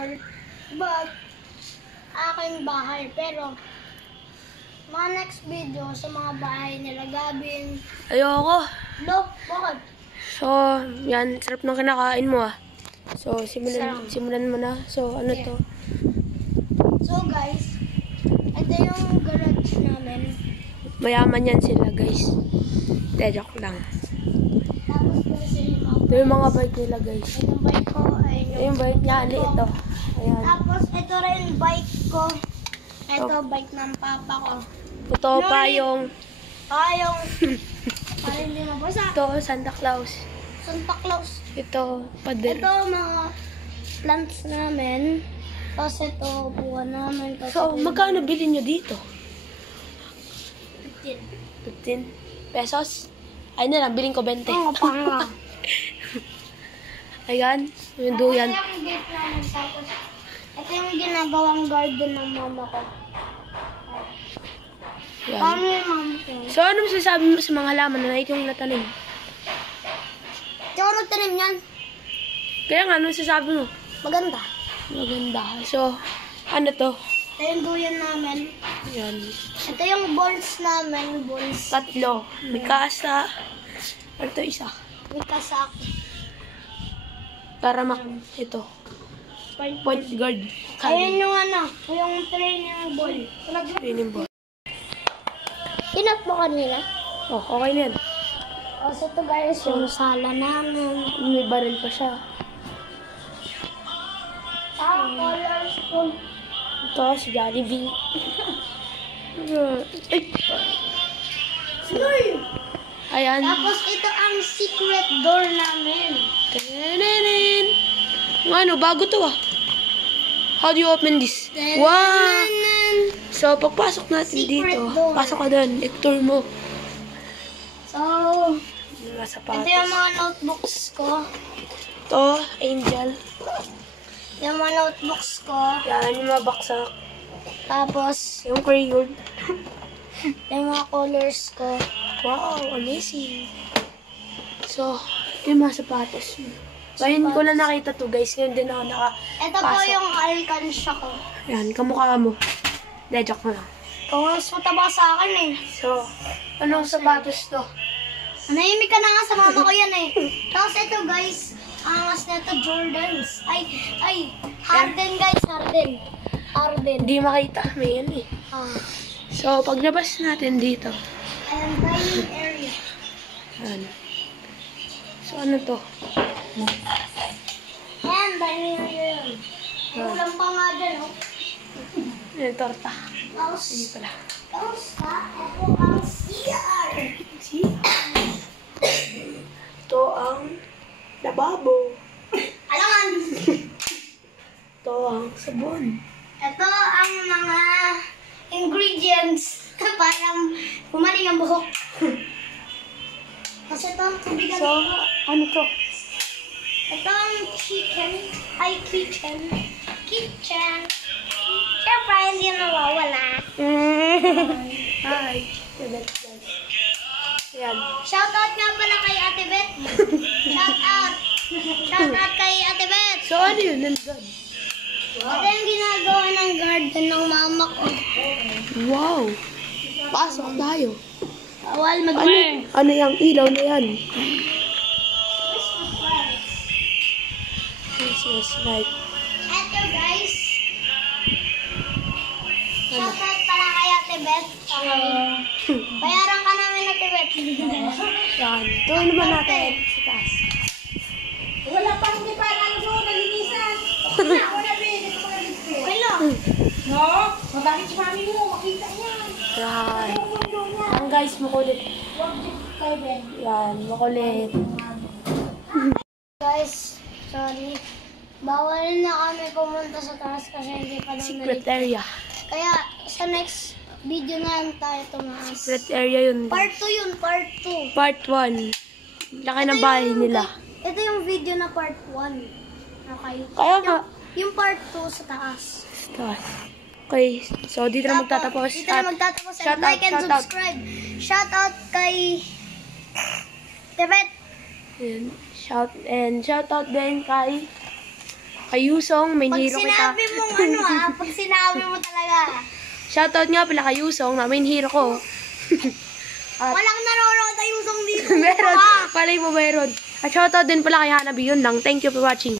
CR. But, aking bahay. Pero, mga next video sa mga bahay nila Gabin. Ayoko. No, bakit? So, yan. Sarap ng kinakain mo ah. So, simulan mo na. So, ano to? So guys, ito yung garage namin. Mayaman yan sila guys. Joke lang. Tapos Ito yung mga bike nila guys. yung bike ko ay Yung bike niya, ito. Ayan. Tapos ito rin bike ko. Ito bike ng papa ko. Ito pa yung... Yung para hindi mabasa. Ito, Santa Claus. Santa Claus. Ito, pader. Ito mga plants namin. Tapos ito buwan namin. Tapos So, magkano bilhin nyo dito? 15. 15 pesos? Ay na lang, bilhin ko 20. Oo, panga. Ayan, yung duyan. Ito yung gate namin. Tapos ito yung ginagawang garden ng mama ko. Ayan. Paano yung mama ko? So, ano masasabi mo sa mga halaman na itong natanim? Ikaw nagtanim yan. Kaya nga, ano masasabi mo? Maganda. Maganda. So, ano to? Ito yung duyan namin. Ayan. Ito yung balls namin. Balls. Tatlo. May kasa. Ano to isa? May kasak. Para ito. Point guard. Ayun yung ano. Yung training ball. Training ball. Tinap mo kanina? Oh, okay na yan. So ito guys, yung sala namin. May baril pa siya. Colors po. Ito, si Jollibee. Ay! Ayan. Tapos ito ang secret door namin. Tenenen. Ano, bago to ah. How do you open this? Wow! So, pagpasok natin Secret dito, door. pasok ka doon, lecture mo. So, Mga sapatos. ito yung mga notebooks ko. Ito, angel. Yung mga notebooks ko. Yan, yung mga baksak. Tapos, Yung crayon. yung mga colors ko. Wow, amazing. So, ito yung mga sapatos. Ngayon ko na nakita to guys. Ngayon din ako nakapasok. Ito po yung alkansya ko. Yan, kamukha mo. Joke mo lang. Kung mas mataba sa akin eh. So, anong sapatos to? Nanahimik ka na nga sa mama ko yan eh. Tapos ito guys, angas na ito Jordans. Ay, Harden guys, Harden. Hindi makita. May yan eh. Ah. So, paglabas natin dito. And dining area. Yan. So, ano to? And dining area. Ulam pa nga dyan, oh. Yan, torta. Tapos, Hindi pala. tapos ito ang CR. See? Ito ang lababo. Alangan! Ito ang sabon. Ito ang mga ingredients para pumaling ang buhok. Kasi ito ang tubigan So, ng buhok. ano to? Ito ang chicken. Ay, kitchen. Kitchen. Siyempre, hindi nawawala. Hi. Yan. Shoutout nga pala kay Ate Beth. Shoutout. Shoutout kay Ate Beth. So, ano yun? Nandun. Ito yung ginagawa ng garden ng mama ko. Wow. Pasok tayo. Bawal Ano yung ilaw na yan? Christmas light. Ito guys. Shoutout pala kay Ate Beth. Bayaran ka namin Ate Beth. Yan. Ito naman natin sa taas. Wala pa hindi pa lang doon. Nalinisan. Wala rin. Okay lang. No? Mabakit si mami mo. Makita niya. Yan. Yan guys, makulit. Yan, makulit. Guys, sorry. Bawal na kami pumunta sa taas kasi hindi pa naman Secret area. Kaya sa next video na lang tayo tumaas. Secret area yun. Part 2 yun, part 2. Part 1. Laki ng bahay nila. Ito yung video na part 1. Okay. Kaya nga. Yung part 2 sa taas. Sa taas. Okay, so dito na magtatapos. Dito na magtatapos. And Shout out, like and shout out. subscribe. Shout out kay Tebet. Shout out din kay Kay Yusong, main Pag hero kita. sinabi mong pag sinabi mo talaga. Shoutout nga pala kay Yusong, na main hero ko. Walang nanonood ay usong dito. Meron. Palay mo meron. At shoutout din pala kay Hanabi. Yun lang. Thank you for watching.